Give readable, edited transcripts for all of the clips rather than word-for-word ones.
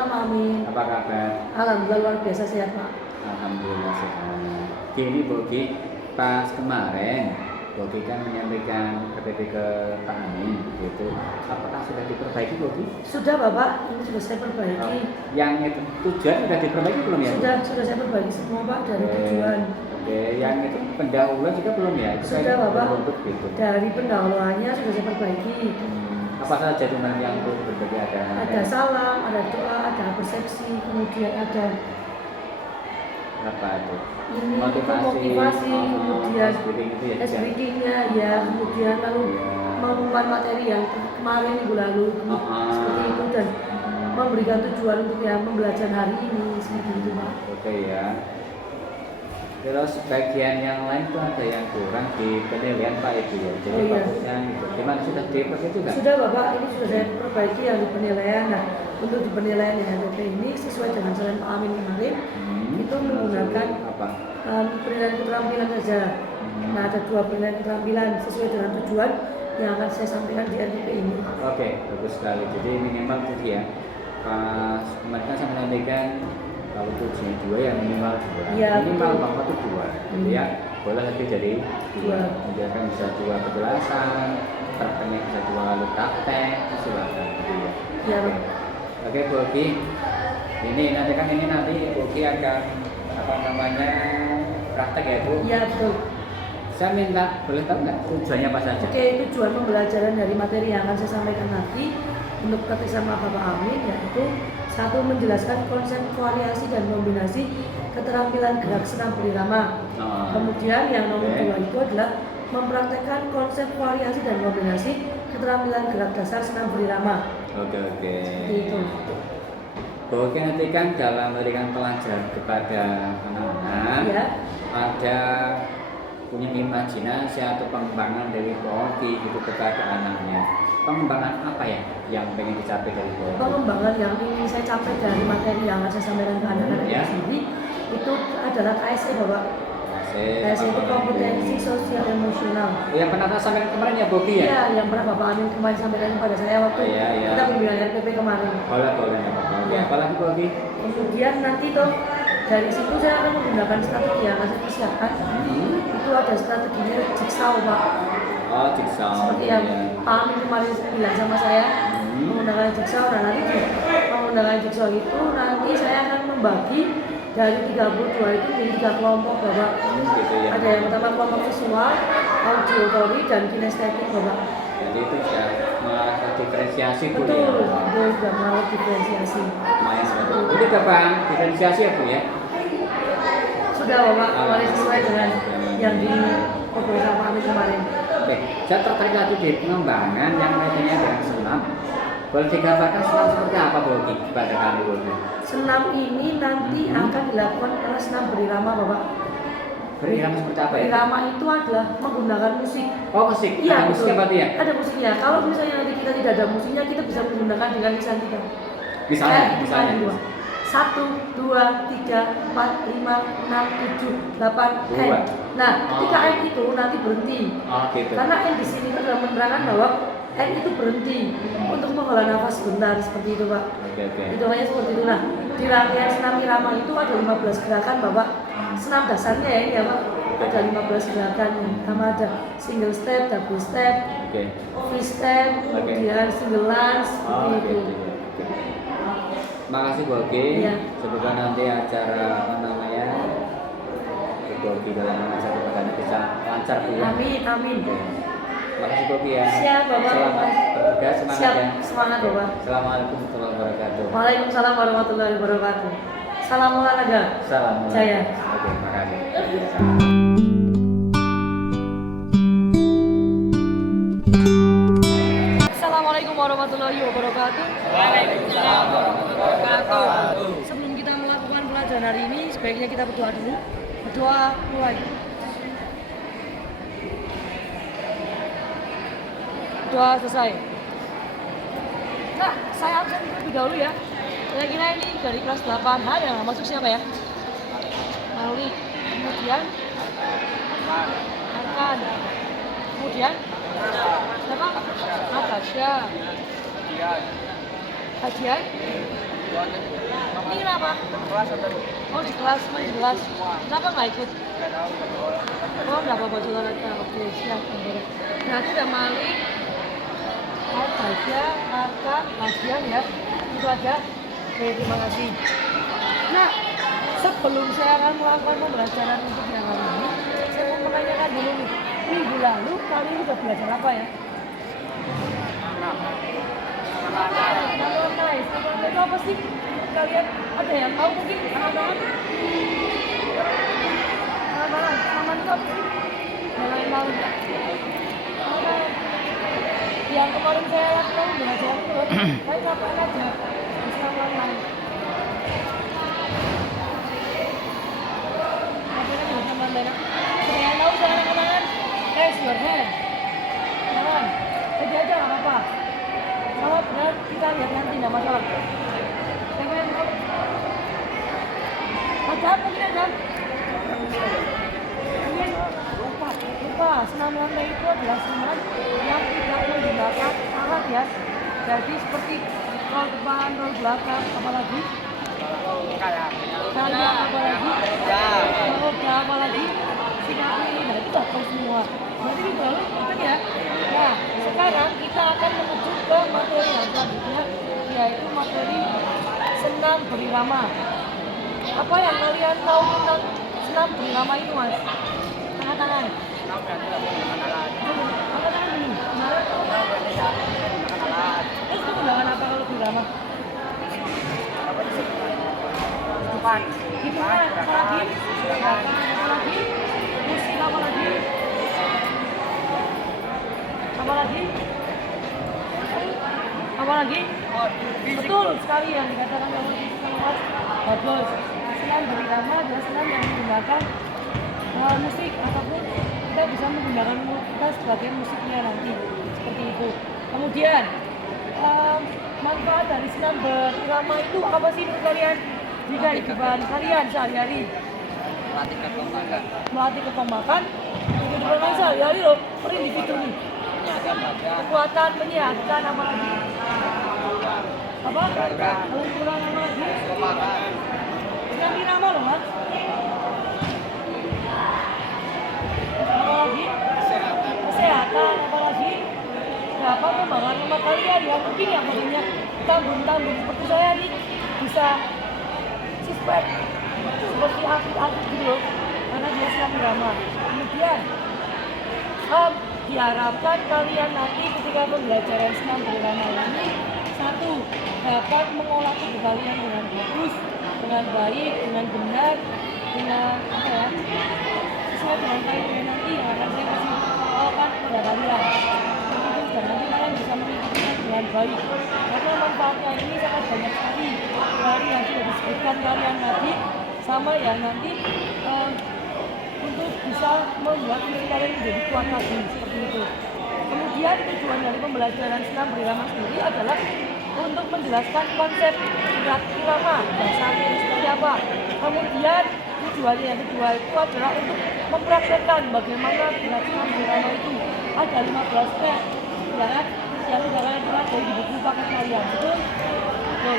Waalaikumsalam, amin. Apa kabar? Alhamdulillah luar biasa sehat, Pak. Alhamdulillah sehat. Gini Bogi, pas kemarin Bogi kan menyampaikan KTP ke Pak Amin gitu. Apakah sudah diperbaiki Bogi? Sudah Bapak, ini sudah saya perbaiki. Oh, yang itu tujuan sudah diperbaiki belum ya? Sudah saya perbaiki semua Pak dari tujuan. Oke, yang itu pendahuluan juga belum ya? Sudah Bapak, gitu. dari pendahuluannya sudah saya perbaiki. Apa saja dengan yang perlu berbagi Ada salam, ada doa, ada persepsi, kemudian ada apa itu? ini motivasi, kemudian speakingnya ya, kemudian lalu mengumumkan materi yang kemarin minggu lalu seperti itu dan memberikan tujuan untuk yang pembelajaran hari ini seperti itu Pak. Oke ya. Terus bagian yang lain tuh ada yang kurang di penilaian Pak Ibu ya. Jadi bagusnya gitu. Gimana sudah diperbaiki juga? Sudah Bapak, ini sudah saya perbaiki yang di penilaian. Nah, untuk di penilaian yang HTP ini sesuai dengan saran Pak Amin kemarin itu menggunakan penilaian keterampilan saja. Nah, ada 2 penilaian keterampilan sesuai dengan tujuan yang akan saya sampaikan di RTP ini. Oke, bagus sekali. Jadi minimal itu ya. Pas kemarin kan saya menyampaikan kalau tujuannya 2 ya minimal 2. Ya, minimal Bapak itu 2. Gitu ya. Boleh lebih dari 2. Kemudian kan bisa 2 penjelasan, prakteknya bisa 2 kali praktek, silakan gitu ya. Ya, Oke, Bu Oki. Ini nanti Bu Oki akan apa namanya praktek ya Bu? Iya betul. Saya minta boleh tahu nggak tujuannya apa saja? Oke, tujuan pembelajaran dari materi yang akan saya sampaikan nanti untuk praktek sama Bapak Amin yaitu 1. Menjelaskan konsep variasi dan kombinasi keterampilan gerak senam berirama. Kemudian yang nomor 2 itu adalah mempraktekkan konsep variasi dan kombinasi keterampilan gerak dasar senam berirama. Oke. Itu. Oke, nanti kan dalam memberikan pelajaran kepada anak-anak ada punya imajinasi atau pengembangan dari Boki gitu kepada anaknya. Pengembangan apa ya yang pengen dicapai dari Boki? Pengembangan yang ingin saya capai dari materi yang saya sampaikan ke anak-anak sendiri itu adalah KSE Bapak. KSE itu kompetensi sosial emosional. Yang pernah saya sampaikan kemarin ya Boki ya? Iya, yang pernah Bapak Amin kemarin sampaikan kepada saya waktu kita bimbingan RTP kemarin. Boleh ya Bapak. Ya. Apalagi Boki? Kemudian nanti tuh dari situ saya akan menggunakan strategi yang akan saya persiapkan. Itu ada strateginya jigsaw Pak. Oh, jigsaw. Seperti yang Pak Amin kemarin bilang sama saya menggunakan jigsaw. Nah nanti menggunakan jigsaw itu nanti saya akan membagi dari 32 itu menjadi 3 kelompok Bapak. Gitu ya. Ada yang pertama kelompok visual, auditory, dan kinestetik Bapak. Jadi itu sudah melakukan diferensiasi Bu ya? Betul, sudah melakukan diferensiasi. Itu kapan diferensiasi ya Bu ya? Sudah Bapak, kemarin sesuai dengan yang diobrol sama Amin kemarin. Oke, saya tertarik lagi di pengembangan yang kaitannya dengan senam. Boleh digambarkan senam seperti apa Bu pada kami Bu? Senam ini nanti akan dilakukan oleh senam berirama Bapak. Berirama seperti apa ya? Berirama itu adalah menggunakan musik. Oh musik? Iya, ada musiknya berarti ya? Ada musiknya. Kalau misalnya nanti kita tidak ada musiknya, kita bisa menggunakan dengan lisan kita. Misalnya. 1, 2, 3, 4, 5, 6, 7, 8, N. Nah, ketika N itu nanti berhenti. Gitu. Karena N di sini adalah menerangkan bahwa N itu berhenti untuk menghela nafas sebentar seperti itu Pak. Itu hanya seperti itu. Nah, di rangkaian senam irama itu ada 15 gerakan Bapak. Senam dasarnya ya ini ya Pak. Ada 15 gerakan. Yang pertama ada single step, double step, free step, kemudian single lance seperti itu. Makasih Bu Oki. Semoga nanti acara apa namanya Bu Oki dalam acara kepada bisa lancar Bu ya. Amin. Makasih Bu Oki ya. Siap Bapak. Selamat bertugas, semangat ya. Semangat Bapak. Assalamualaikum warahmatullahi wabarakatuh. Waalaikumsalam warahmatullahi wabarakatuh. Salam olahraga. Salam olahraga. Jaya. Oke, makasih. Assalamualaikum warahmatullahi wabarakatuh. Waalaikumsalam warahmatullahi wabarakatuh. Sebelum kita melakukan pelajaran hari ini, sebaiknya kita berdoa dulu. Berdoa mulai. Doa selesai. Nah, saya absen terlebih dahulu ya. Kira-kira ini dari kelas 8H yang masuk siapa ya? Mauli. Kemudian Arkan. Kemudian siapa? Natasha. Hadian. Ini kenapa? Oh di kelas, main di kelas. Kenapa nggak ikut? Oh nggak apa-apa juga nanti. Oke siap. Berarti udah Malik, Al-Baja, Arka, Lasian ya. Itu aja. Oke terima kasih. Nah sebelum saya akan melakukan pembelajaran untuk yang hari ini, saya mau menanyakan dulu nih. Minggu lalu kalian udah belajar apa ya? Nama itu apa sih? Kalian ada yang tahu mungkin? Anak-anak nama itu apa sih? Yang tahu nggak? Yang kemarin saya lakukan belajar itu, saya capai aja bisa online. Apa yang bisa online? Saya tahu saya anak-anak. Raise your hand. Jangan. Jadi aja nggak apa-apa. Kalau benar kita lihat nanti nggak masalah. Siapa yang tahu? Ada mungkin ada. Mungkin lupa. Senam lantai itu adalah senam yang tidak menggunakan alat ya. Jadi seperti roll depan, roll belakang, apalagi? Kayak apalagi? Roda apalagi? Sikapnya nah itu tahu semua. Jadi itu lalu itu ya. Nah sekarang kita akan menuju ke materi yang selanjutnya, yaitu materi senam berirama. Apa yang kalian tahu tentang senam berirama itu mas? Angkat tangan. Angkat tangan dulu. Terus itu undangan apa kalau berirama? Hitungan. Hitungan apalagi? Apalagi? Musik apalagi? Apalagi? Apalagi? Betul sekali yang dikatakan oleh Mas. Bagus. Senam berirama adalah senam yang menggunakan musik ataupun kita bisa menggunakan mulut kita sebagai musiknya nanti seperti itu. Kemudian manfaat dari senam berirama itu apa sih menurut kalian? Jika kehidupan kalian sehari-hari melatih kekompakan, kehidupan kalian sehari-hari loh per individu nih. Kekuatan menyehatkan apa lagi? Apa? Kurang apa lagi? Senam irama loh mas. Apa lagi? Kesehatan apa lagi? Dapat membangun rumah kalian yang mungkin yang badannya tambun-tambun seperti saya nih bisa suspek seperti atlet gitu loh karena dia senam irama. Kemudian diharapkan kalian nanti ketika pembelajaran senam berirama ini satu, dapat mengolah tubuh kalian dengan bagus, dengan baik, dengan benar, dengan apa ya, sesuai dengan kalian nanti yang akan saya kasih tahukan kepada kalian. Dan nanti kalian bisa mengikutinya dengan baik karena manfaatnya ini sangat banyak sekali dari yang sudah disebutkan kalian tadi sama yang nanti untuk bisa membuat diri kalian menjadi kuat lagi seperti itu. Kemudian tujuan dari pembelajaran senam berirama sendiri adalah untuk menjelaskan konsep gerak irama dasarnya seperti apa. Kemudian tujuannya yang kedua itu adalah untuk mempraktekkan bagaimana gerak senam berirama itu. Ada 15 step ya kan yang sudah kalian pelajari di buku paket kalian, betul?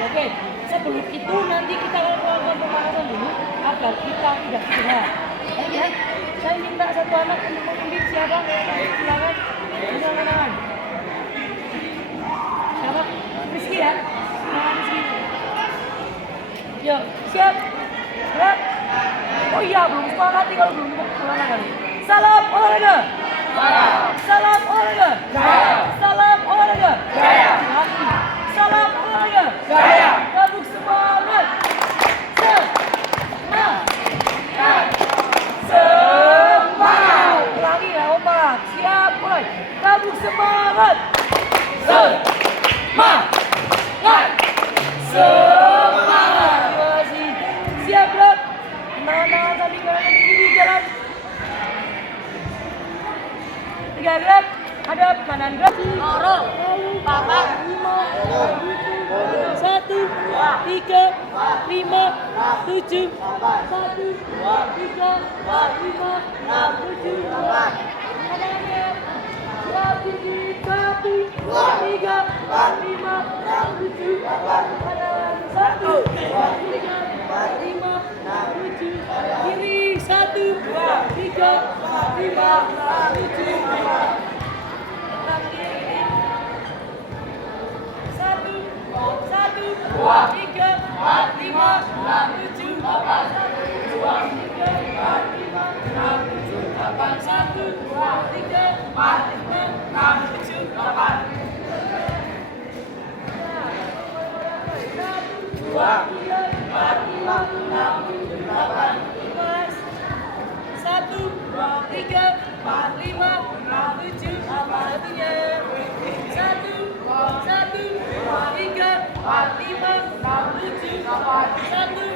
Oke. Sebelum itu nanti kita akan melakukan pemanasan dulu agar kita tidak cedera. Ya, saya minta satu anak untuk memimpin siapa? Silakan. Silakan. Siapa? Rizky ya. Silakan Rizky. Yuk, siap. Gerak. Oh iya, belum semangat nih kalau belum pulang kali. Salam olahraga. Salam olahraga. Salam olahraga. Salam olahraga. Tabuk semangat. Semangat. Ulangi ya ombak. Siap mulai. Tabuk semangat. Semangat. Semangat. Terima kasih. Siap gerak. Tangan sambil kanan dan kiri jalan. 3 gerak. Hadap kanan gerak. Loro. Papa. 1, 3, 5, 7, 1, 3, 5, 7, kanannya 1, 3, 5, 7, kanan 1, lima, tujuh, kiri, 1, 2, 3, 4, 5, 7, 1, 2, 3, 4, 5, 7, 8, 1, 2, 3, 4, 5, 7, 8. Satu, tiga, empat, lima, tujuh, satunya. Satu, tiga, empat, lima, tujuh, satu,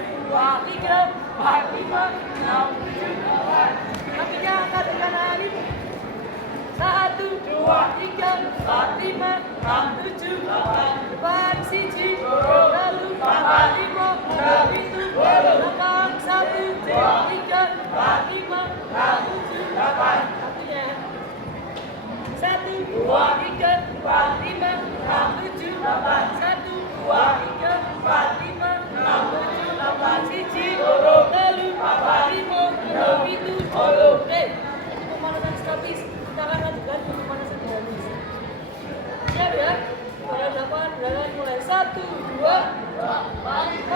tiga, empat, lima, tujuh, kakinya angkat ke kanan. 1, 2, 3, 4, 5, 7, 8, depan siji, lalu 4, 5, itu belakang 1, 2, 3, 4, 5, 7, 8, satunya 1, 2, 3, 4, 5, 7, 8, 1, 2, 3, 4, 5, 7, 8, siji, lalu 4, 5, itu pemanasan statis. Kita akan lanjutkan pemanasan dinamis. Siap ya? Pada 8 gerakan mulai 1, 2, 6,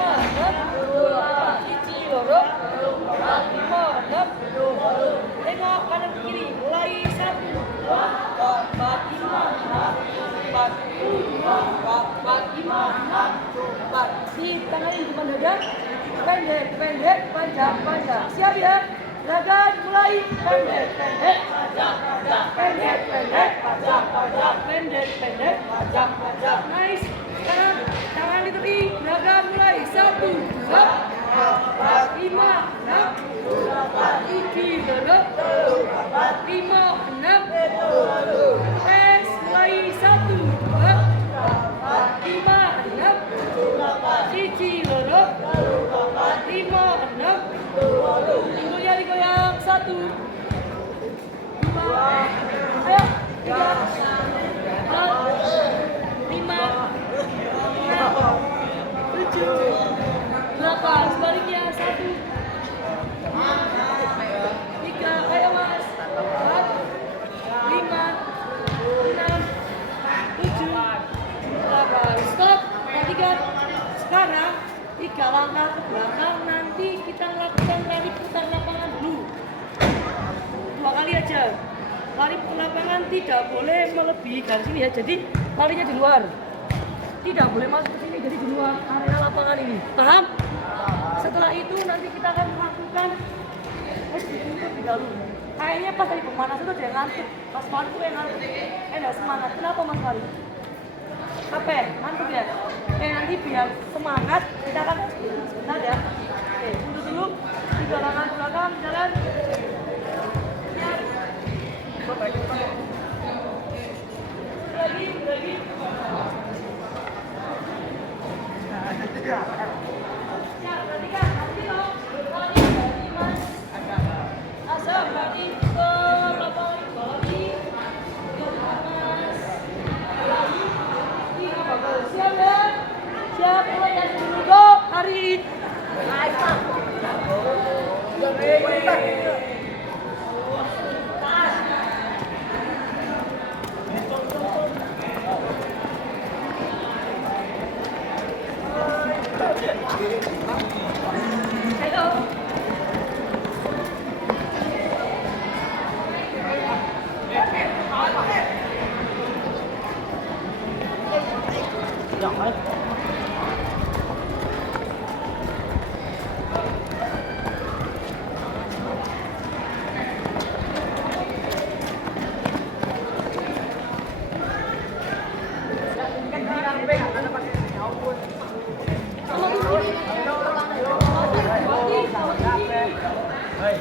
siji, loro, 5, 6, tengok kanan kiri, mulai 1, 2, 4, 5, 4, 5, 4. Si tangan di depan dada, pendek, pendek, panjang, panjang. Siap ya? Gerakan mulai pendek, pendek, panjang, panjang, pendek, pendek, panjang, panjang, pendek, pendek, panjang, panjang. Nice. Sekarang tangan di tepi. Gerakan mulai 1, 2, 4, 5, 6, 7, 5, 6. Tes mulai 1, 2, 5, 6, 7, 5, 6. Pinggulnya digoyang 1, 2, ayo 3, 4, 5, 6, 7, 8. Sebaliknya 1, 3, ayo mas 4, 5, 6, 7, 8. Stop. Perhatikan. Sekarang 3 langkah ke belakang, nanti kita lakukan lari putar lapangan dulu 2 kali aja. Lari putar lapangan tidak boleh melebihi garis ini ya, jadi larinya di luar, tidak boleh masuk ke sini, jadi di luar area lapangan ini, paham? Setelah itu nanti kita akan melakukan lebih dahulu. Kayaknya pas tadi pemanasan itu dia ngantuk, pas Fari tuh yang ngantuk, enggak semangat. Kenapa mas Fari? Capek, ngantuk ya? Nanti biar semangat kita akan sebentar ya. Oke, tunggu dulu. 3 langkah belakang, jalan. Lagi. Siap, perhatikan. Nanti loh. Lari dari mas. Asal lari ke lapangan lagi. Siap ya? Siap, mulai dari dulu go, hari. Ayo. Jangan.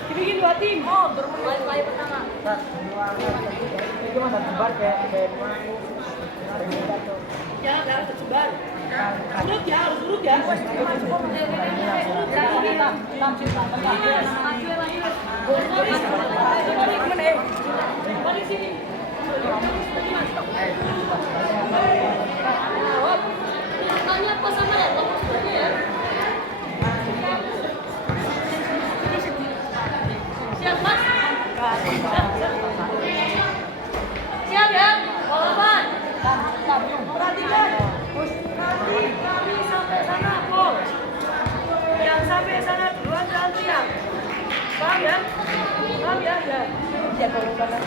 Dibikin 2 tim. Oh, bermain pertama. Gimana sebar kayak jangan tersebar. Urut ya, harus urut ya. Tanya apa sama ya? Paham ya? Ya. Ya kalau mana.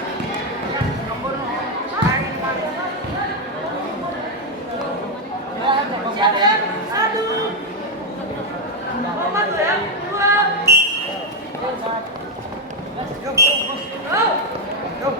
Siap ya? 1. Lompat dulu ya. 2. Go.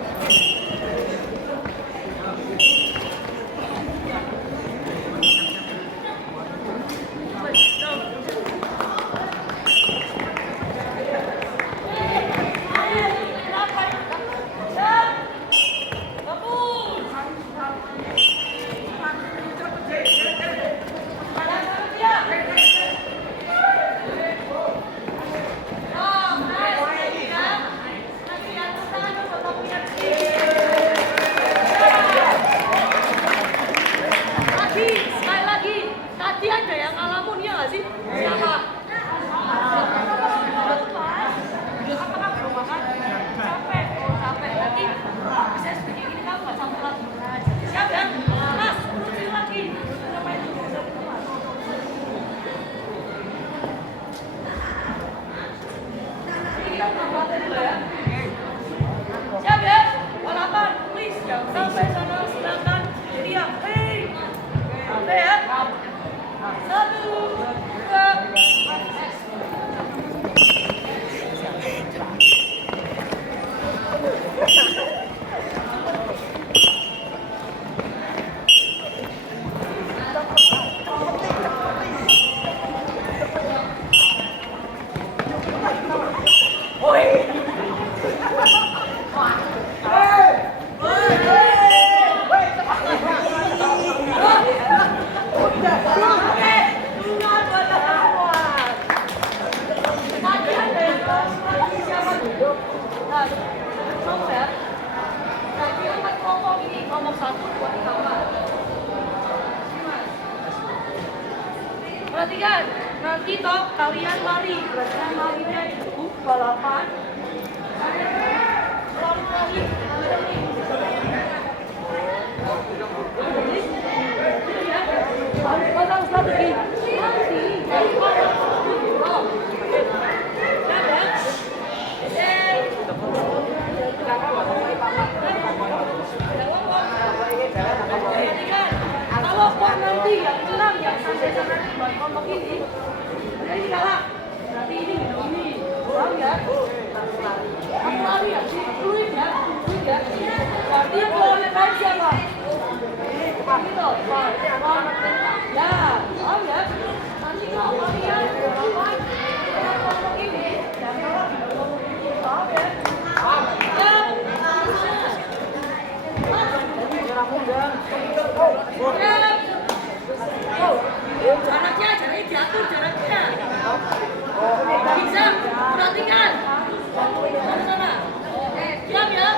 Sekali lagi, tadi ada yang ngalamun ya nggak sih? Siapa? Apakah belum makan? Capek, capek. Nanti bisa sedikit ini kamu nggak sambung lagi. Siap ya? Mas, urusin lagi. Ngapain tuh? Kita ngomongin dulu ya. Siap ya? Balapan, please jangan sampai sana silakan teriak. Hey, sampai ya. 1, 2. Perhatikan, nanti toh kalian lari, berarti larinya itu balapan. Lari-lari. Pasang strategi. Kalau kok nanti yang menang yang sampai sana di kelompok ini, jadi kalah. Berarti ini minum ini, paham ya? Aku lari ya, fluid ya, fluid ya. Berarti yang lawan kain siapa? Gitu, ya, paham ya? Nanti kalau kalian balapan dengan kelompok ini, dan kalah di kelompok ini, paham ya? Ya. Jaraknya diatur jaraknya. Bisa, perhatikan. Sana sana. Siap ya.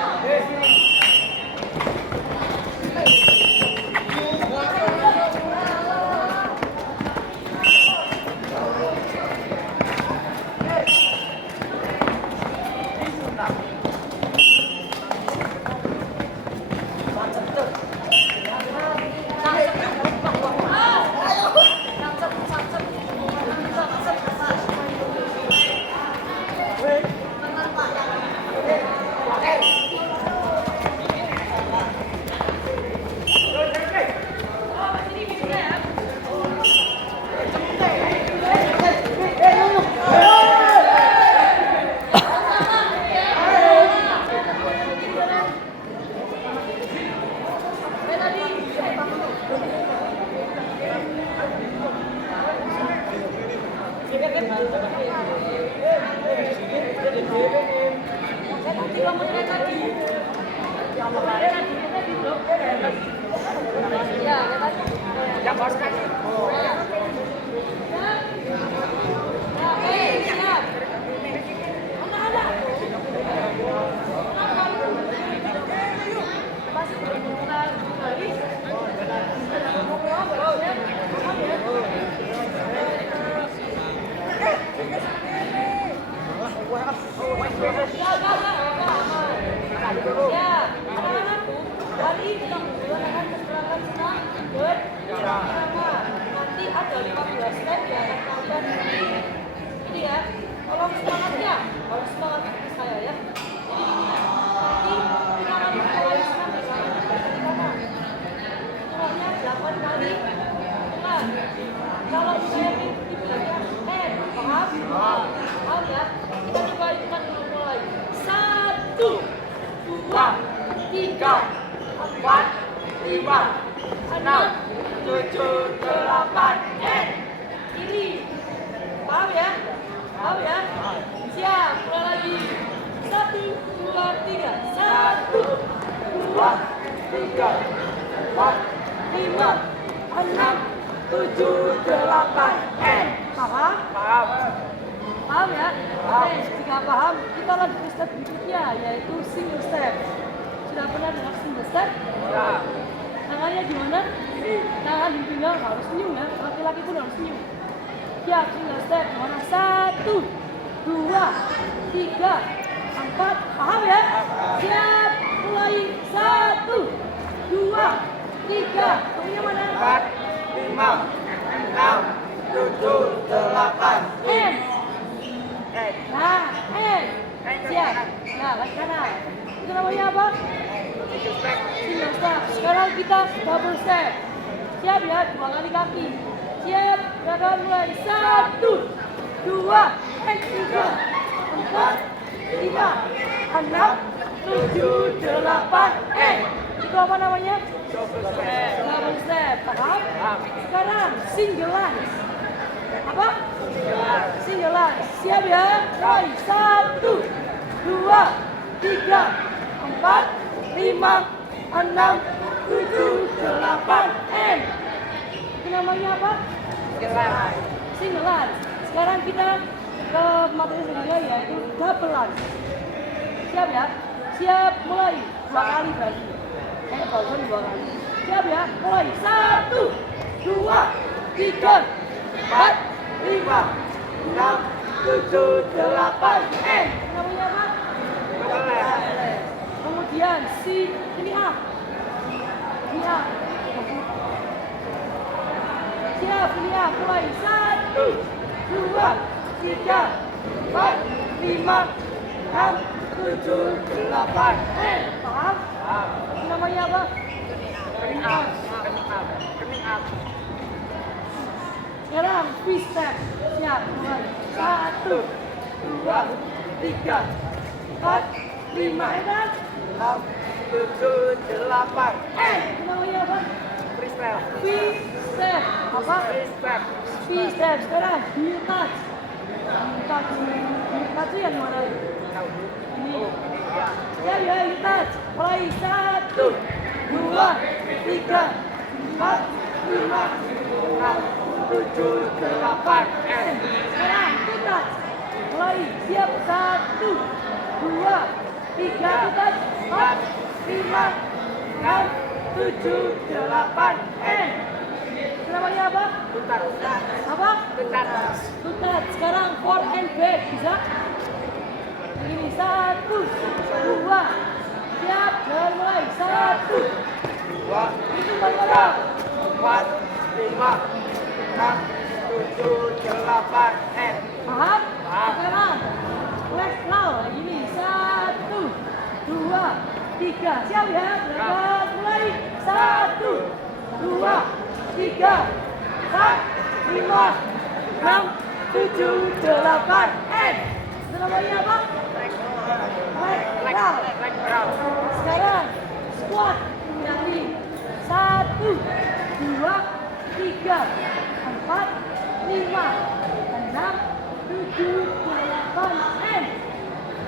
Ya, anak-anakku, hari ini yang akan berangkat senang bercengkrama. Nanti enam, tujuh, delapan, kiri. Paham ya? Paham ya? Siap, mulai lagi. 1, 2, 3. 1, 2, 3, 4, 5, 6, 7, 8. Paham? Paham. Paham ya? Oke, jika paham, kita lanjut ke step berikutnya, yaitu single step. Sudah pernah dengar single step? Ya. Tangannya gimana? Tangan di pinggang harus senyum ya, laki-laki pun harus senyum. Siap, single step. Mana? 1, 2, 3, 4. Paham ya? Siap, mulai. 1, 2, 3. Temennya mana? 4, 5, 6, 7, 8. Nah, siap. Nah, kaki kanan. Itu namanya apa? Single step. Sekarang kita double step. Siap ya, 2 kali kaki. Siap, gerakan mulai. 1, 2, 3, 4, 5, 6, 7, 8. Itu apa namanya? Double step. Paham? Sekarang singlean. Apa? Singlean. Siap ya? Mulai. 1, 2, 3, 4, 5, 6, 7, 8. Itu namanya apa? Singlean. Sekarang kita ke materi selanjutnya, yaitu doublean. Siap ya? Siap, mulai. 2 kali bagi. Balon 2 kali. Siap ya? Mulai. 1, 2, 3, 4, 5, 6, 7, 8. Namanya apa? Kemudian ini up. Ini up. Siap, ini up. Mulai. 1, 2, 3, 4, 5, 6, 7, 8. Paham? Ini namanya apa? Kening up. Sekarang V-step. Siap, mulai. 1, 2, 3, 4, 5. Kan? 6, 7, 8. Itu namanya apa? Freestyle. V-step. Apa? Freestyle. V-step. Sekarang heel touch. Heel touch. Heel touch itu yang mana? Ini. Ya, heel touch. Mulai. 1, 2, 3, 4, 5, 6, 7, 8. Sekarang heel touch. Mulai. Siap. 1, 2, 3, heel touch. 4, 5, 6, 7, 8. Namanya apa? Putar. Apa? Putar. Putar. Sekarang forward and back, bisa? Begini, 1, 2. Siap, dan mulai. 1. 2, Itu bagaimana? 4, 5, 6, 7, 8. Paham? Paham. Sekarang flash roll. Begini, 1, 2, 3. Siap ya? Gerakan mulai. 1, 2, 3, 4, 5, 6, 7, 8. Itu namanya apa? Leg roll. Sekarang squat kaki. 1, 2, 3, 4, 5, 6, 7, 8.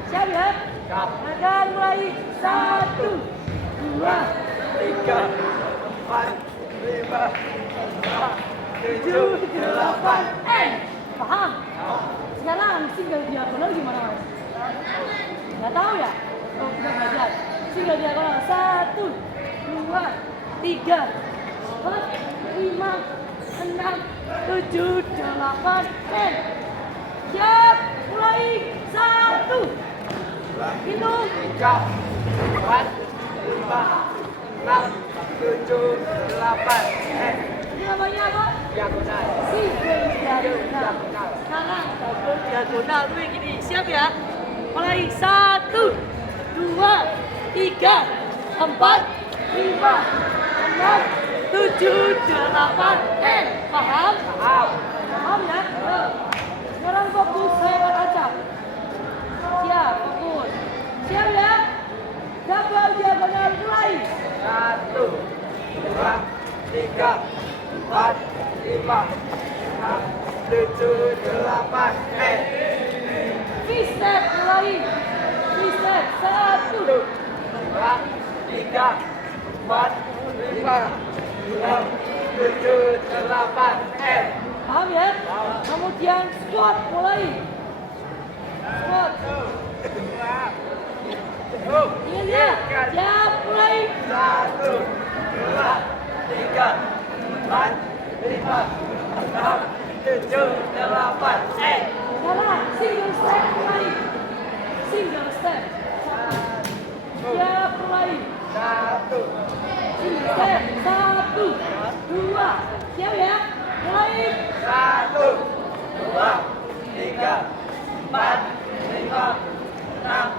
Siap ya? Siap. Gerakan mulai. 1, 2, 3, 4, 5, 6, 7, 8. Paham? Sekarang single diagonal gimana mas? Nggak tahu ya? Oh, udah belajar. Single diagonal. 1, 2, 3, 4, 5, 6, 7, 8. Siap, mulai. 1. Hitung. 3, 4, 5, 6, 7, 8. Ini namanya apa? Diagonal. Single diagonal. Diagonal. Sekarang double diagonal tuh yang gini. Siap ya? Mulai. 1, 2, 3, 4, 5, 6, 7, 8. Paham? Paham. Paham ya? Sekarang fokus saya akan acak. Siap, fokus. Siap ya? Double diagonal mulai. 1, Free step mulai. Free step 1, 2, 3, 4, 5, 6, 7, 8, paham ya? Kemudian squat mulai. Squat. Ingat ya? Siap mulai. 1, 2, 3, 4, 5, 6, 7, 8, Sekarang single step mulai. Single step. Siap mulai. 1, Single step 1, 2. Siap ya? Mulai. 1, 2, 3, 4, 5, 6,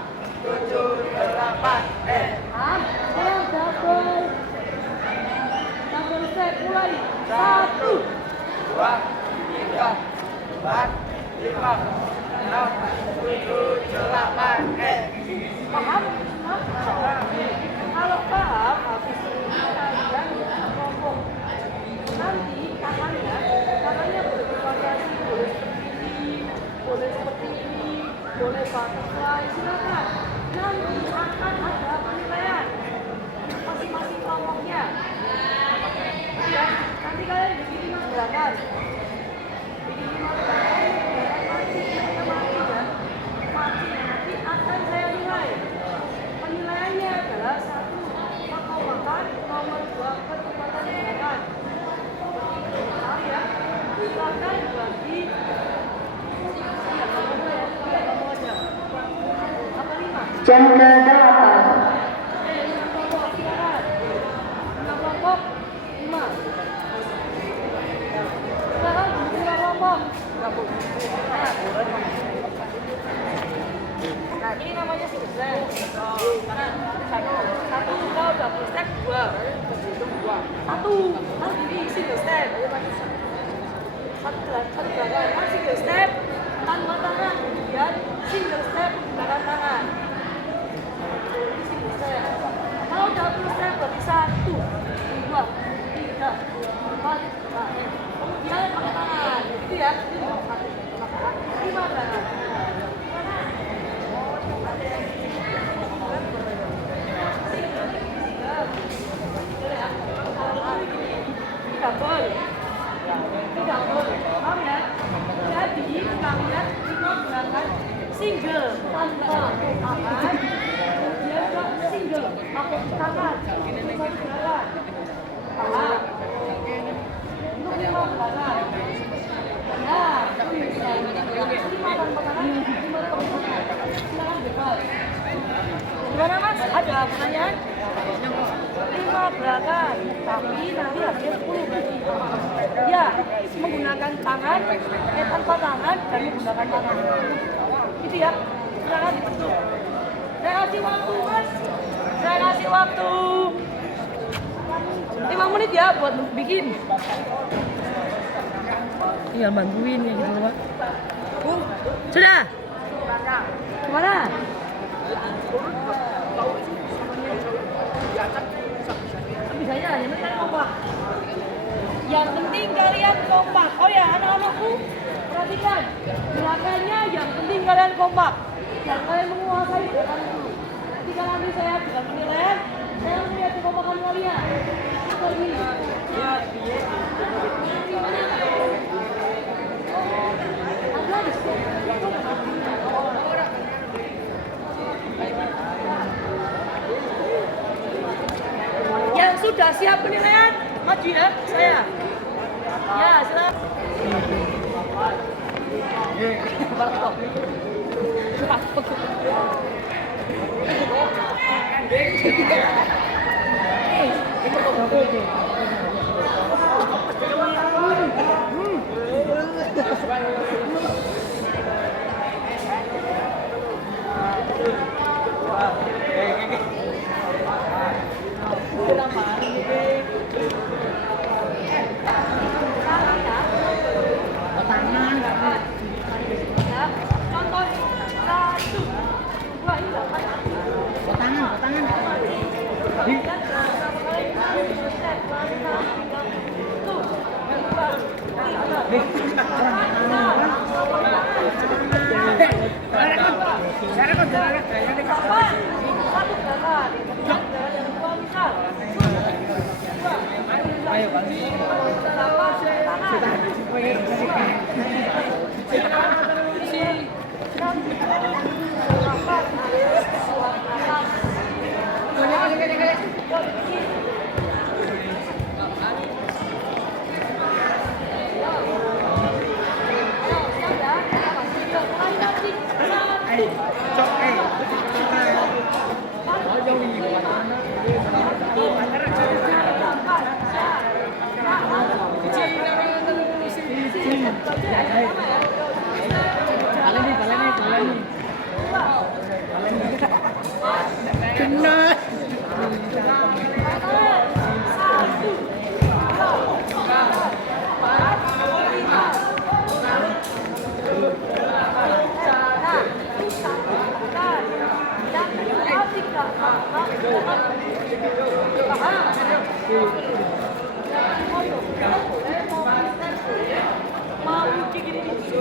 7, 8, Paham? Sekarang double. Double step mulai. 1, 2, 3, 4, 5, 6, 7, 8, paham? Kalau paham, habis ini kalian ngomong. Nanti tangannya bervariasi, boleh seperti ini, boleh seperti ini, boleh butterfly, silakan. Nanti akan ada penilaian masing-masing kelompoknya. Ya, nanti kalian bikin 5 gerakan. Bikin 5 gerakan, mati ya. Mati nanti akan saya nilai. Penilaiannya adalah 1 kekompakan, nomor 2 kecepatan gerakan. Paham ya? Silakan dibagi. Apa 5? Jam ke-8. Kelompok 5. Sekarang 2 kelompok. Nah, ini namanya single step. Satu kau double step 2. Satu, ini single step. Satu gerakan, single step tanpa tangan, kemudian single step menggunakan tangan. Ini single step. Kalau double step berarti 1, 2, 3, 4, 5. Kemudian pakai tangan, gitu ya. 5 gerakan. Double, paham ya? Jadi kalian 5 gerakan single tanpa tangan, kemudian juga single pakai tangan, itu 1 gerakan. Paham? Untuk 5 gerakan. Nah, itu bisa 5 tanpa tangan, 5 tanpa tangan. Silakan bebas. Gimana mas? Ada pertanyaan? 5 gerakan, tapi nanti hasilnya 10 berarti. Ya, menggunakan tangan, tanpa tangan, dan menggunakan tangan. Gitu ya, silakan dibentuk. Saya kasih waktu mas, saya kasih waktu 5 menit ya buat bikin. Tinggal bantuin ya gitu pak. Sudah? Kemana? Bisanya hanya kalian kompak. Yang penting kalian kompak. Oh ya anak-anakku, perhatikan gerakannya. Yang penting kalian kompak. Yang kalian menguasai gerakan itu. Ketika nanti saya bukan penilaian, saya melihat kekompakan kalian. Seperti ini. Yang sudah siap penilaian, maju ya, saya. Ya, silakan. Contoh 1, 2, ini 8. Mau gini boleh.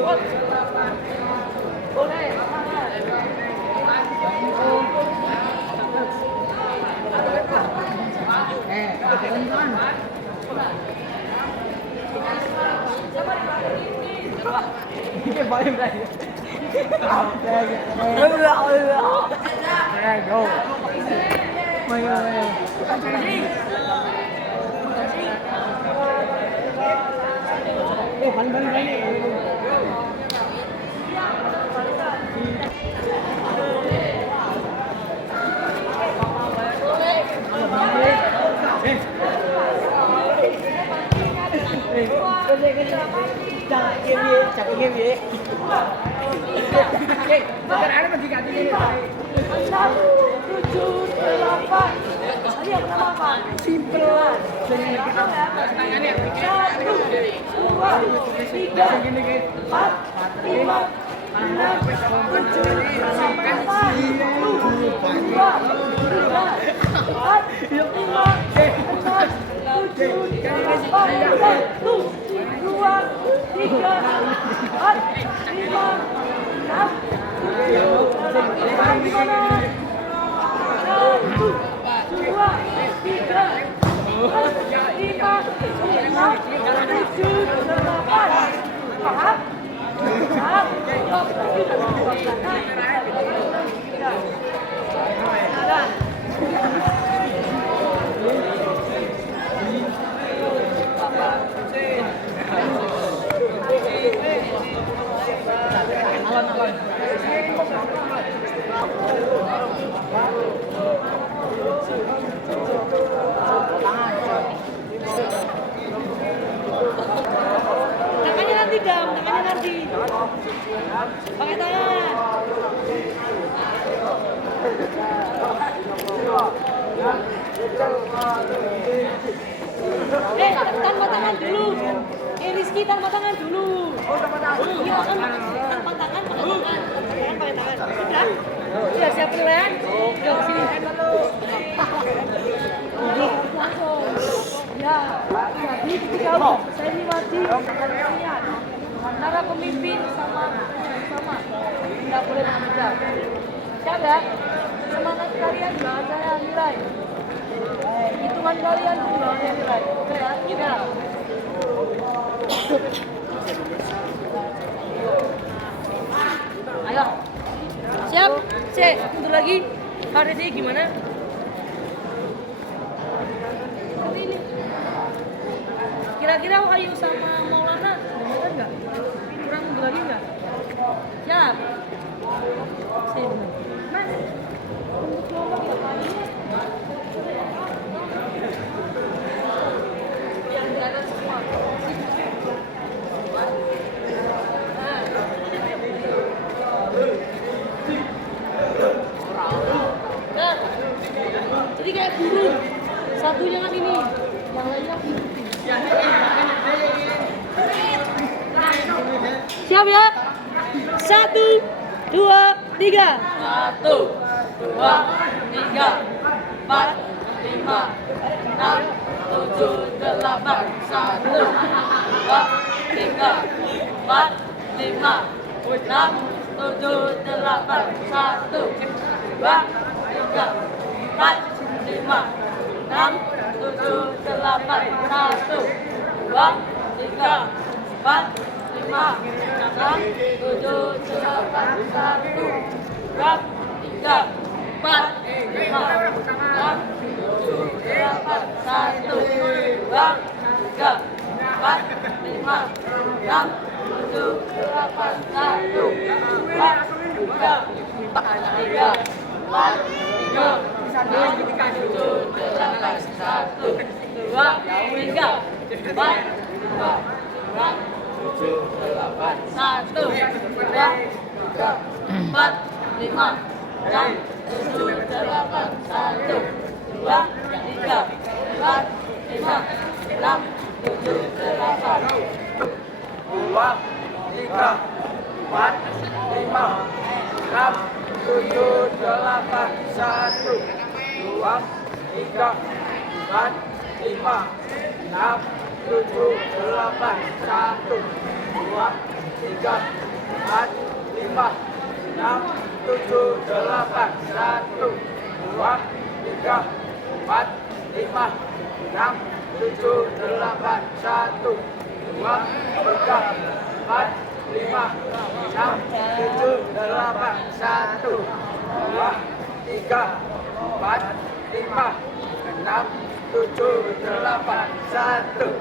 Tangannya nanti dam, tangannya nanti. Pakai tangan. Tanpa tangan dulu. Rizky tanpa tangan dulu. Iya kan tanpa tangan pakai tangan. Pakai tangan. Udah. Siap penilaian. Oke, sini. Langsung. Ya, jadi ketika saya wajib kalian antara pemimpin sama tidak boleh berbeda. Siap ya? Semangat kalian juga saya nilai. Hitungan kalian juga saya nilai. Oke ya? Ya. Ayo. Siap? Cek, mundur lagi. Hari gimana? Kira-kira Wahyu sama Maulana bener nggak? Kurang mundur lagi nggak? Siap. Sini. Mas, untuk kelompok ya Pak. Yang di atas semua. Nah, jadi kayak burung. Satunya kan ini, yang lainnya ini. Siap ya? 1, 2, 3. 1, 2, 3, 4, 5, 6, 7, 8. 1, 2, 3, 4, 5, 6, 7, 8. 1, 2, 3, 4, 5, 6, 7, 8. 1, 2, 3, 4, 5, 6, 7, 8. 1, 2, 3, 4, 5, 6, 7, 8. 1, 2, 3, 4, 5, 6, 7, 8. 1, 2, 3, tiga, empat, lima, enam, tujuh, delapan, satu, dua, tiga, empat, lima, enam, tujuh, delapan, satu, dua, tiga, empat, lima, enam, tujuh, delapan, satu, dua, tiga, empat, lima, enam, tujuh, delapan. 2, 3, 4, 5, 6, 7, 8, 1, 2, 3, 4, 5, 6, 7, 8, 1, 2, 3, 4, 5, 6, 7, 8, 1, 2, 3, 4, 5, 6, 7, 8, 1, 2, 3, 4, 5, 6, 7, 8, 1, 2, 3, 4, 5, 6, 7, 8, 1,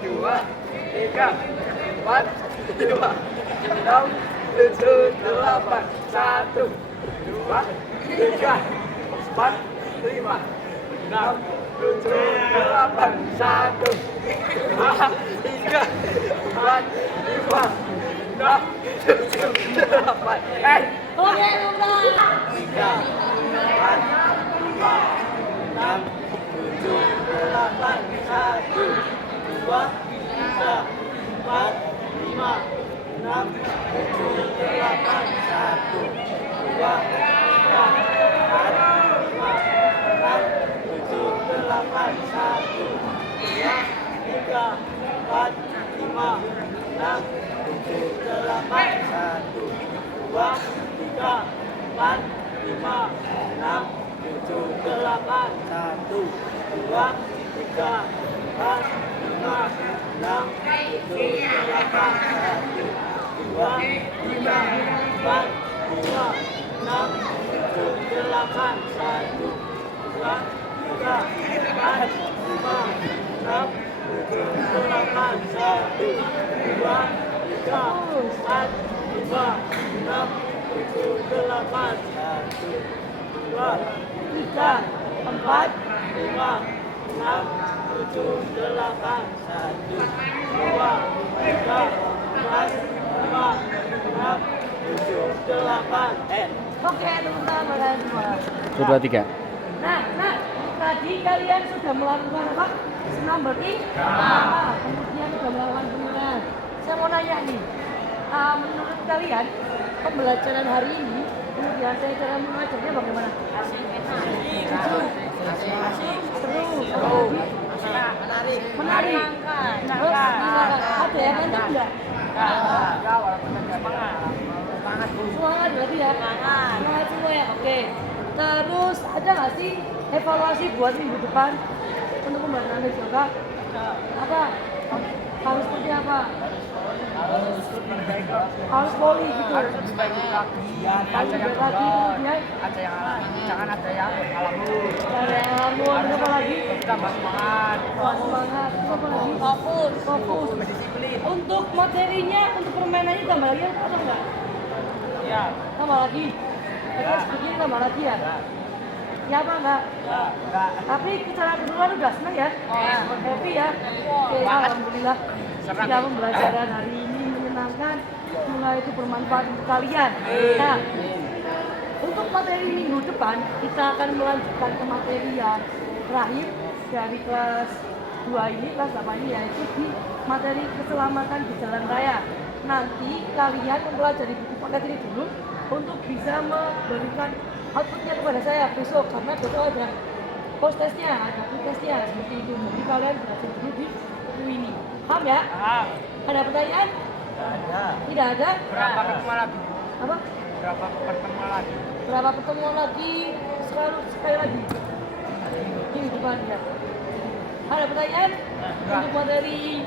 2, 3, 4, 5, 6, 7, 8, 1, 2, 3, 4, 5, 6, 7, 8, 1, 2, 3, 4, 5, 6, 7, 8. Oke, udah. 3, 4, 5, 6, 7, 8, 1, 2, 3, 4, 5, 6, 7, 8, 1, 2, 3, 4, 5, 6, 7, 8, 1, 2, 3, 4, 5, 6, 7, 8, 1, 2, 3, 4, 5, 6, 7, 8, 1, 2, 3, 4, 5, 6, 7, 8, 1, 2, 3, 4, 5, 6, 7, 8, 1, 2, 3, 4, 5, 6, 7, 8, 1, 2, 3, 4, 5, 6, 7, 8, 1, 2, 3, 4, 5, 6, 7, 8, 1, 2, 3, 4, 5, 6, 7, 8. Oke, teman-teman, makasih semua. 1, 2, 3. Nah, tadi kalian sudah melakukan apa? Senam berirama. Kemudian sudah melakukan pengenalan. Saya mau nanya nih, menurut kalian pembelajaran hari ini, kemudian saya cara mengajarnya bagaimana? Asik, seru, menarik. Terus ada yang ngantuk enggak? Semangat berarti ya? Semangat semua ya, oke. Terus ada nggak sih evaluasi buat minggu depan untuk pembelajaran yoga? Apa? Harus seperti apa? Harus poli gitu. Harus lebih baik lagi. Harus lebih baik lagi kemudian. Ada yang jangan ada yang ngalamun. Ada yang ngelamun, apa lagi? Tambah semangat. Semangat, apa lagi? Fokus. Disiplin. Untuk materinya, untuk permainannya tambah lagi atau enggak? Iya. Tambah lagi. Terus begini tambah lagi ya? Ya apa enggak? Enggak. Tapi secara keseluruhan udah senang ya? Happy ya? Oke, alhamdulillah. Jika pembelajaran hari ini menyenangkan, semoga itu bermanfaat untuk kalian. Nah, untuk materi minggu depan, kita akan melanjutkan ke materi yang terakhir dari kelas 2 ini, kelas 8 ini, yaitu di materi keselamatan di jalan raya. Nanti kalian mempelajari buku paket ini dulu untuk bisa memberikan outputnya kepada saya besok, karena besok ada post testnya, ada quick testnya, seperti itu. Jadi kalian belajar dulu di buku ini. Paham ya? Ada pertanyaan? Ada. Tidak ada? Berapa pertemuan lagi? Apa? Berapa pertemuan lagi? Berapa pertemuan lagi? Sekali lagi. Minggu depan ya. Ada pertanyaan? Untuk materi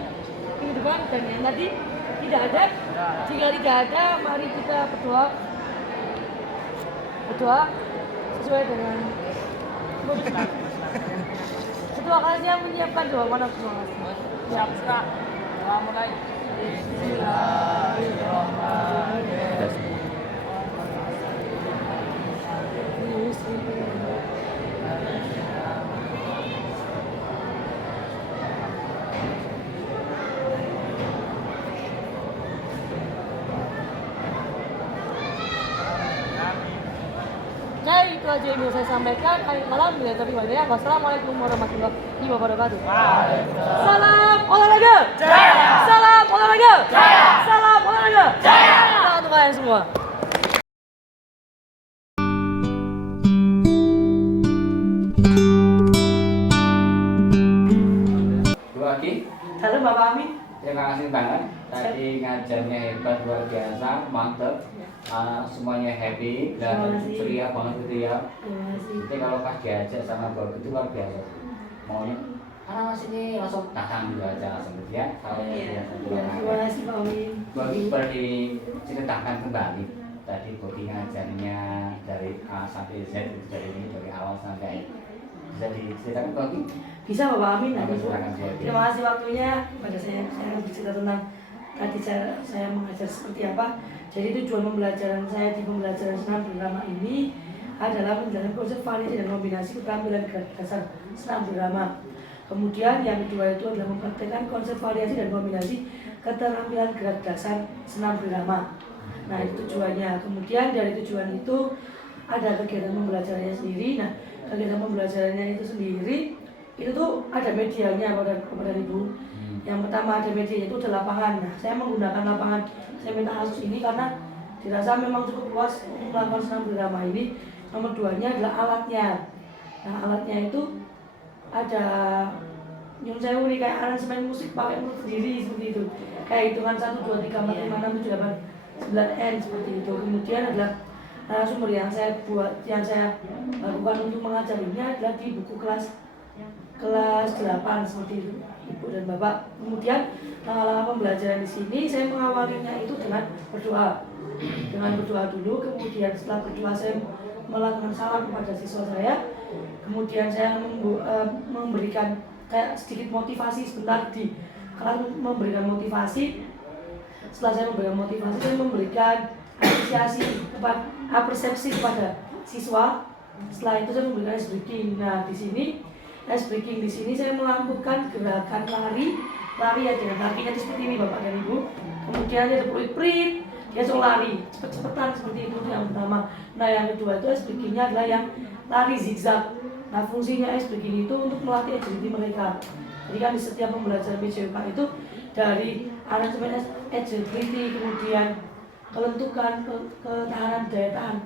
minggu depan dan yang tadi? Tidak ada? Jika tidak ada, mari kita berdoa. Berdoa sesuai dengan ketua kelas yang menyiapkan doa mana ketua kelas? Siap sudah. Mulai. Bismillahirrahmanirrahim. saja yang bisa saya sampaikan. Akhir malam, bila tadi wadaya. Wassalamualaikum warahmatullahi wabarakatuh. Salam olahraga. Jaya. Salam olahraga. Jaya. Salam olahraga. Jaya. Salam untuk kalian semua. Bu Aki, Halo Bapak Amin. terima kasih banget. Tadi ngajarnya hebat, luar biasa, mantep. Semuanya happy dan Terima kasih. ceria banget gitu ya. Terima kasih. Jadi kalau pas diajak sama Bob itu luar biasa. Maunya, mas ini langsung datang gitu aja langsung gitu ya. Kalau biasa Terima kasih Pak Amin. Bu Aki boleh diceritakan kembali tadi Bobi ngajarnya dari A sampai Z itu dari awal sampai bisa diceritakan Bu Aki? Bisa Bapak Amin. Oke, Bu. silakan, Bu. Terima kasih waktunya pada saya. Saya bercerita tentang tadi saya mengajar seperti apa. Jadi tujuan pembelajaran saya di pembelajaran senam drama ini adalah menjelaskan konsep variasi dan kombinasi keterampilan gerak dasar senam drama. Kemudian yang kedua itu adalah mempraktekkan konsep variasi dan kombinasi keterampilan gerak dasar senam drama. Nah itu tujuannya. Kemudian dari tujuan itu ada kegiatan pembelajarannya sendiri. Nah kegiatan pembelajarannya itu sendiri itu tuh ada medianya kepada ibu. Yang pertama ada medianya itu ada lapangan. Nah saya menggunakan lapangan saya minta kasus ini karena dirasa memang cukup luas untuk melakukan senam drama ini. Nomor duanya adalah alatnya. Nah alatnya itu ada nyun sewu nih kayak aransemen musik pakai mulut sendiri seperti itu. Kayak hitungan 1, 2, 3, 4, 5, 6, 7, 8, 9 N seperti itu. Kemudian adalah sumber yang saya lakukan untuk mengajarinya adalah di buku kelas 8 seperti itu, Ibu dan Bapak. Kemudian langkah-langkah pembelajaran di sini saya mengawalinya itu dengan berdoa. Dengan berdoa dulu, kemudian setelah berdoa saya melakukan salam kepada siswa saya. Kemudian saya memberikan kayak sedikit motivasi sebentar di kelas, memberikan motivasi. Setelah saya memberikan motivasi, saya memberikan apresiasi kepada siswa. Setelah itu saya memberikan ice breaking. Nah, di sini ice breaking di sini saya melakukan gerakan lari ya dengan kakinya itu seperti ini Bapak dan Ibu. Kemudian dia prit, dia langsung lari cepet-cepetan seperti itu yang pertama. Nah, yang kedua itu ice breakingnya adalah yang lari zigzag. Nah, fungsinya ice breaking itu untuk melatih agility mereka. Jadi kan di setiap pembelajaran PJK itu dari aransemen agility, kemudian kelentukan, ketahanan daya tahan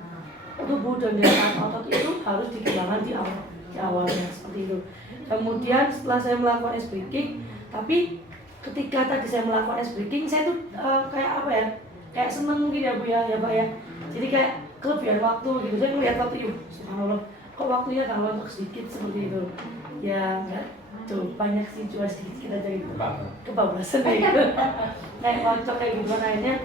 tubuh dan daya tahan otot itu harus dikembangkan di awalnya seperti itu. Kemudian setelah saya melakukan ice breaking, tapi ketika tadi saya melakukan ice breaking, saya tuh kayak apa ya? Kayak seneng mungkin ya Bu ya Pak ya. Jadi kayak kelebihan waktu gitu. Saya melihat waktu, subhanallah, kok waktunya kalau untuk sedikit seperti itu. Ya enggak tuh banyak sih, cuma sedikit kita jadi kebablasan gitu. Kayak kocok kayak gitu akhirnya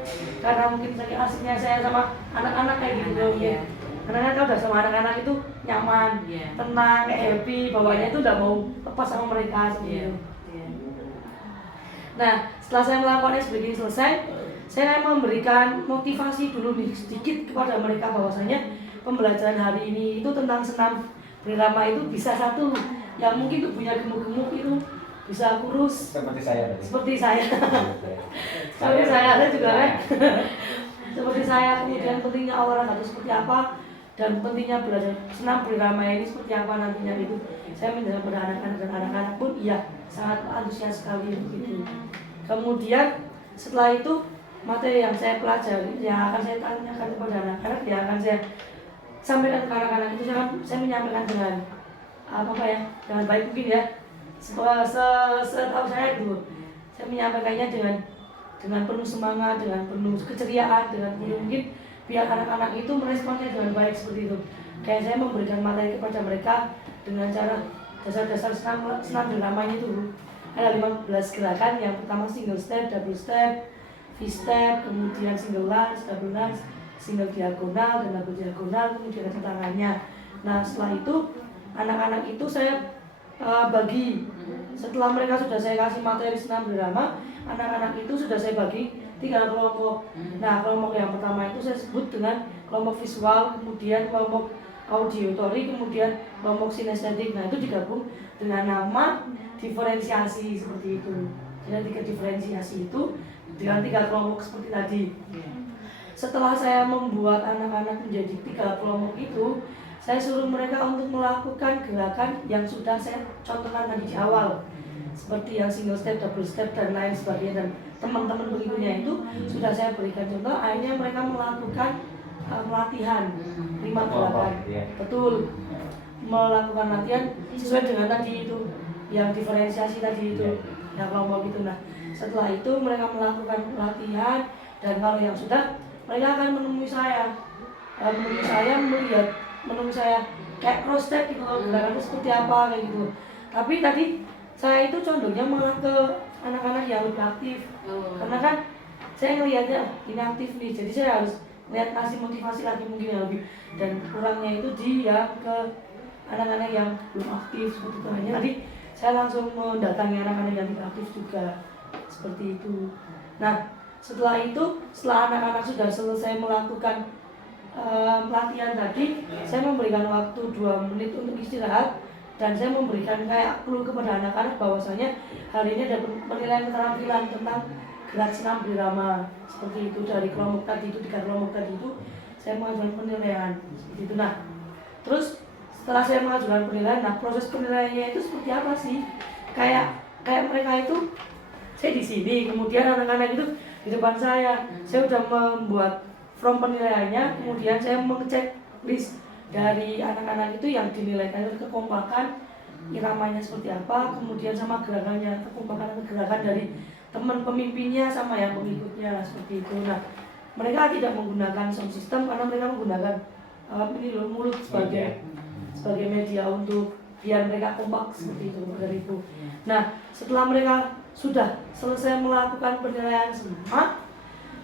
karena mungkin saking asiknya saya sama anak-anak kayak gitu ya. Karena kan udah sama anak-anak itu nyaman, tenang, kayak happy, bawahnya itu udah mau lepas sama mereka seperti itu. Nah, setelah saya melakukan ice breaking selesai, saya memberikan motivasi dulu nih sedikit kepada mereka bahwasanya pembelajaran hari ini itu tentang senam drama itu bisa satu yang mungkin tubuhnya gemuk-gemuk itu bisa kurus Seperti saya tadi. seperti saya. Seperti saya juga kan. Seperti saya, kemudian pentingnya olahraga itu seperti apa dan pentingnya belajar senam drama ini seperti apa nantinya itu. Saya menjelaskan kepada anak-anak dan anak-anak pun iya sangat antusias sekali begitu. Kemudian setelah itu materi yang saya pelajari yang akan saya tanyakan kepada anak-anak yang akan saya sampaikan ke anak-anak itu saya menyampaikan dengan apa ya, dengan baik mungkin ya. Setahu saya dulu, saya menyampaikannya dengan penuh semangat, dengan penuh keceriaan, dengan penuh mungkin biar anak-anak itu meresponnya dengan baik seperti itu. Kayak saya memberikan materi kepada mereka dengan cara dasar-dasar senam dramanya itu. Ada 15 gerakan, yang pertama single step, double step, V-step, kemudian single lunge, double lunge, single diagonal, dan double diagonal, kemudian ada tangannya. Nah setelah itu anak-anak itu saya bagi, setelah mereka sudah saya kasih materi senam drama, anak-anak itu sudah saya bagi 3 kelompok. Nah kelompok yang pertama itu saya sebut dengan kelompok visual, kemudian kelompok auditory, kemudian kelompok sinestetik. Nah itu digabung dengan nama diferensiasi seperti itu. Jadi 3 diferensiasi itu dengan 3 kelompok seperti tadi. Setelah saya membuat anak-anak menjadi 3 kelompok itu, saya suruh mereka untuk melakukan gerakan yang sudah saya contohkan tadi di awal, seperti yang single step, double step dan lain sebagainya, dan teman-teman berikutnya itu sudah saya berikan contoh. Akhirnya mereka melakukan latihan 5 gerakan, betul, melakukan latihan sesuai dengan tadi itu yang diferensiasi tadi itu ya kelompok itu. Nah setelah itu mereka melakukan latihan, dan kalau yang sudah mereka akan menemui saya menemui saya kayak cross step gitu, gerakannya seperti apa kayak gitu. Tapi tadi saya itu condongnya malah ke anak-anak yang lebih aktif, karena kan saya ngelihatnya ini aktif nih, jadi saya harus lihat kasih motivasi lagi mungkin yang lebih, dan kurangnya itu dia ke anak-anak yang belum aktif seperti itu. Hanya tadi saya langsung mendatangi anak-anak yang tidak aktif juga seperti itu. Nah setelah anak-anak sudah selesai melakukan latihan tadi, saya memberikan waktu 2 menit untuk istirahat, dan saya memberikan kayak clue kepada anak-anak bahwasanya hari ini ada penilaian keterampilan tentang gerak senam birama seperti itu. Dari kelompok tadi itu, 3 kelompok tadi itu saya mengajukan penilaian seperti itu. Nah terus setelah saya mengajukan penilaian, nah proses penilaiannya itu seperti apa sih? Kayak mereka itu, saya di sini, kemudian anak-anak itu di depan saya sudah membuat from penilaiannya, kemudian saya mengecek list dari anak-anak itu yang dinilai dari kekompakan, iramanya seperti apa, kemudian sama gerakannya, kekompakan gerakan dari teman pemimpinnya sama yang pengikutnya seperti itu. Nah mereka tidak menggunakan sound system karena mereka menggunakan mulut sebagai media untuk biar mereka kompak seperti itu dari itu. Nah setelah mereka sudah selesai melakukan penilaian semua,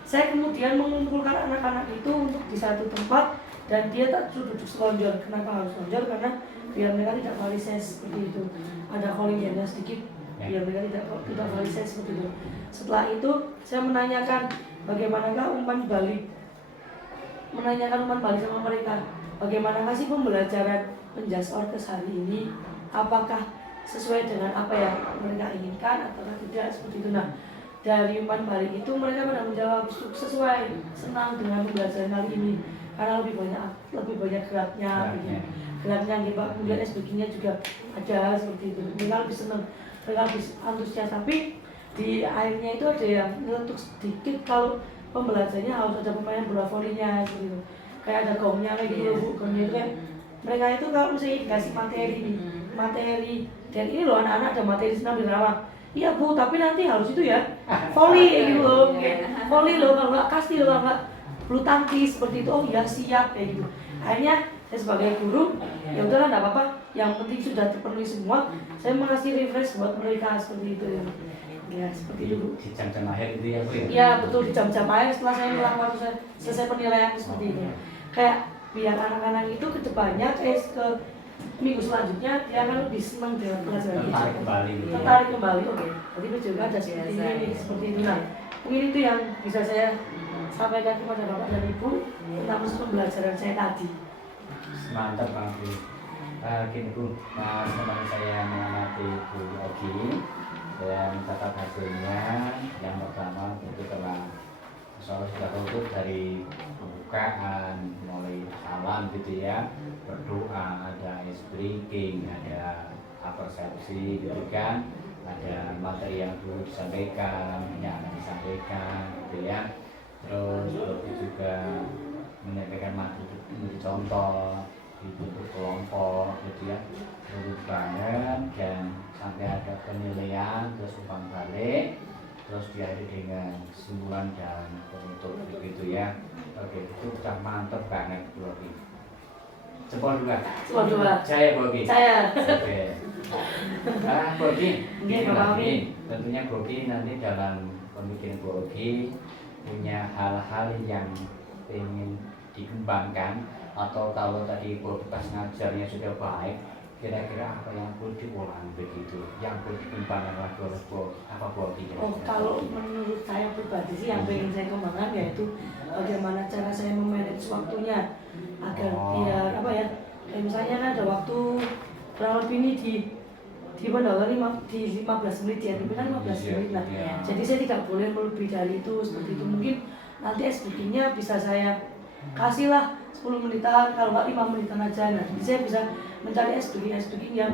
saya kemudian mengumpulkan anak-anak itu untuk di satu tempat, dan dia tak duduk selonjor. Kenapa harus selonjor? Karena biar mereka tidak varises seperti itu. Ada collingnya sedikit biar mereka tidak varises seperti itu. Setelah itu saya menanyakan bagaimanakah umpan balik sama mereka. Bagaimanakah sih pembelajaran penjas orkes hari ini? Apakah sesuai dengan apa yang mereka inginkan atau tidak seperti itu. Nah dari umpan balik itu mereka pada menjawab sesuai, senang dengan pembelajaran kali ini karena lebih banyak geraknya gitu Pak. Kemudian SBG-nya juga ada seperti itu. Mereka lebih senang, mereka lebih antusias. Tapi di akhirnya itu ada yang nyelentuk sedikit kalau pembelajarannya harus ada pemain bola volinya gitu. Kayak ada gongnya kayak gitu Bu. Gongnya itu kan mereka itu kalau misalnya dikasih materi dan ini loh anak-anak ada materi senam birama. Iya Bu, tapi nanti harus itu ya volley gitu loh, volley loh, kalau nggak kasti loh, kalau nggak bulu tangkis seperti itu. Oh iya siap kayak gitu. Akhirnya saya sebagai guru ya udahlah nggak apa-apa, yang penting sudah terpenuhi semua, saya mengasih refresh buat mereka seperti itu ya seperti itu Bu. Di jam-jam akhir itu ya Bu ya? Iya betul, di jam-jam akhir setelah saya melakukan selesai penilaian seperti itu, kayak biar anak-anak itu kedepannya ke minggu selanjutnya dia akan lebih senang dengan pelajaran itu. Tertarik kembali. Oke. Jadi juga ada seperti ini, seperti itu. Nah, mungkin itu yang bisa saya sampaikan kepada Bapak dan Ibu tentang pembelajaran saya tadi. Mantap Bang Bu. Gini Bu, teman saya mengamati Bu Ogi, saya mencatat hasilnya. Yang pertama itu telah sudah tutup dari pembukaan, mulai salam gitu ya, berdoa, ada ice breaking, ada persepsi gitu kan, ada materi yang dulu disampaikan, yang akan disampaikan gitu ya, terus juga menyampaikan materi contoh dibentuk kelompok gitu ya, terus banget, dan sampai ada penilaian, terus umpan balik, terus diakhiri dengan kesimpulan dan penutup begitu ya. Oke, itu sudah mantap banget Bogi. Cepol juga. Saya Bogi. Saya. Oke. Bogi. Tentunya Bogi nanti dalam pemikiran Bogi punya hal-hal yang ingin dikembangkan, atau kalau tadi Bogi pas ngajarnya sudah baik, kira-kira apa yang perlu diulang begitu, yang perlu dikembangkan lagi oleh Bogi? Kalau menurut saya pribadi sih yang ingin saya kembangkan yaitu bagaimana cara saya memanage waktunya agar biar kayak misalnya ada waktu kurang lebih ini di 15 menit ya, tapi kan 15 menit lah. Jadi saya tidak boleh melebihi dari itu seperti itu. Mungkin nanti SBG-nya bisa saya kasihlah 10 menitan, kalau nggak 5 menitan aja. Nah, jadi saya bisa mencari S2 yang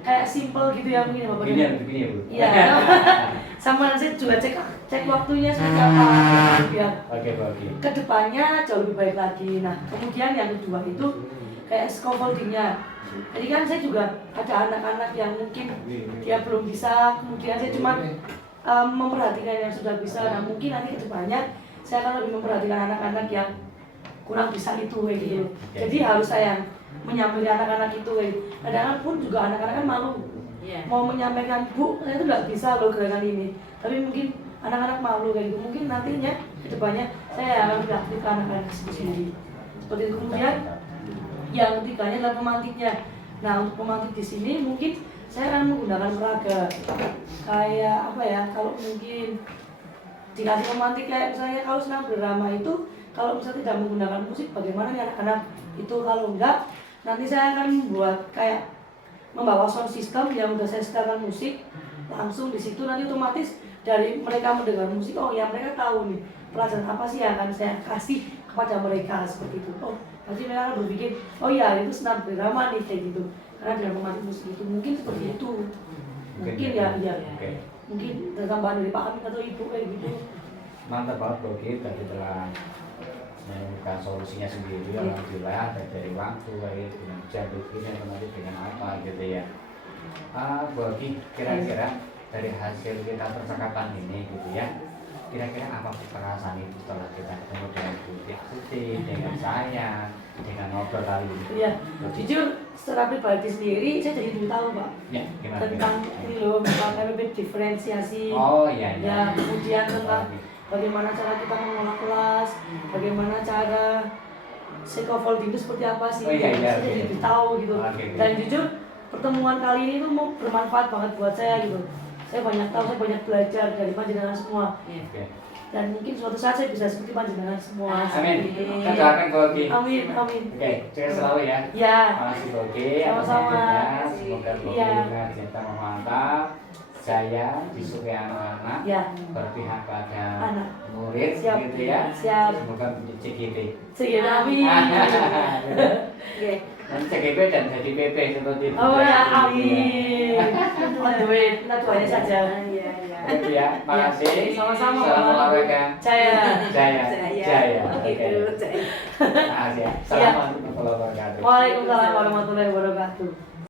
kayak simple gitu ya mungkin Bapak. Begini ya Bu. Iya. Sama saya juga cek waktunya seperti apa biar Oke. kedepannya jauh lebih baik lagi. Nah, kemudian yang kedua itu kayak scaffoldingnya. Jadi kan saya juga ada anak-anak yang mungkin dia belum bisa, kemudian saya cuma memperhatikan yang sudah bisa. Nah, mungkin nanti kedepannya saya akan lebih memperhatikan anak-anak yang kurang bisa itu kayak gitu. Jadi harus saya menyampaikan anak-anak itu kayak gitu. Kadang-kadang pun juga anak-anak kan malu mau menyampaikan, Bu, saya itu nggak bisa loh gerakan ini. Tapi mungkin anak-anak malu kayak gitu. Mungkin nantinya kedepannya saya akan beraktifkan anak-anak itu sendiri. Seperti itu. Kemudian yang ketiganya adalah pemantiknya. Nah, untuk pemantik di sini mungkin saya akan menggunakan peraga. Kayak apa ya? Kalau mungkin dikasih pemantik kayak misalnya kalau senam drama itu, kalau misalnya tidak menggunakan musik, bagaimana nih anak-anak itu? Kalau enggak, nanti saya akan membuat kayak membawa sound system yang udah saya setelkan musik langsung di situ. Nanti otomatis dari mereka mendengar musik, oh ya mereka tahu nih pelajaran apa sih yang akan saya kasih kepada mereka seperti itu. Oh, nanti mereka akan berpikir, oh ya itu senam drama nih kayak gitu. Karena dengan pemantik musik itu mungkin seperti itu. Mungkin ya. Mungkin tambahan dari Pak Amin atau Ibu kayak gitu. Mantap banget Bro Ki, tadi telah menemukan solusinya sendiri. Alhamdulillah dari waktu dengan jam begini nanti dengan apa gitu ya. Bro Ki, kira-kira dari hasil kita percakapan ini gitu ya, kira-kira apa perasaan itu setelah kita ketemu dengan Bu Putih, dengan saya, dengan ngobrol kali ini? Iya, jujur secara pribadi sendiri saya jadi lebih tahu Pak Ya, gimana? tentang ini loh, KPP diferensiasi. Oh iya. Ya, kemudian tentang bagaimana cara kita mengolah kelas, bagaimana cara scaffolding itu seperti apa sih. Oh, iya, saya oke. jadi lebih tahu gitu. Oke. Dan jujur pertemuan kali ini tuh mau bermanfaat banget buat saya gitu. Saya banyak tahu, saya banyak belajar dari panjenengan semua. Oke. Dan mungkin suatu saat saya bisa seperti panjenengan semua. Amin. Seperti itu. Kita doakan Bro Ki. Amin. Oke, sukses selalu ya. Ya. Makasih Bro Ki. Sama-sama. Semoga Bro Ki Iya. dengan cinta memantap. Saya disukai anak-anak Ya. berpihak pada Anak. murid Siap. gitu ya. Siap. Semoga menjadi CGP. Sekian amin. Oke. Dan CGP dan jadi PP seperti itu. Oh ya, amin. Kita doain saja. Itu ya. Makasih. Sama-sama. Salam olahraga. Jaya. Jaya. Oke. Gitu, Jaya. Makasih ya. Assalamualaikum warahmatullahi wabarakatuh. Waalaikumsalam warahmatullahi wabarakatuh.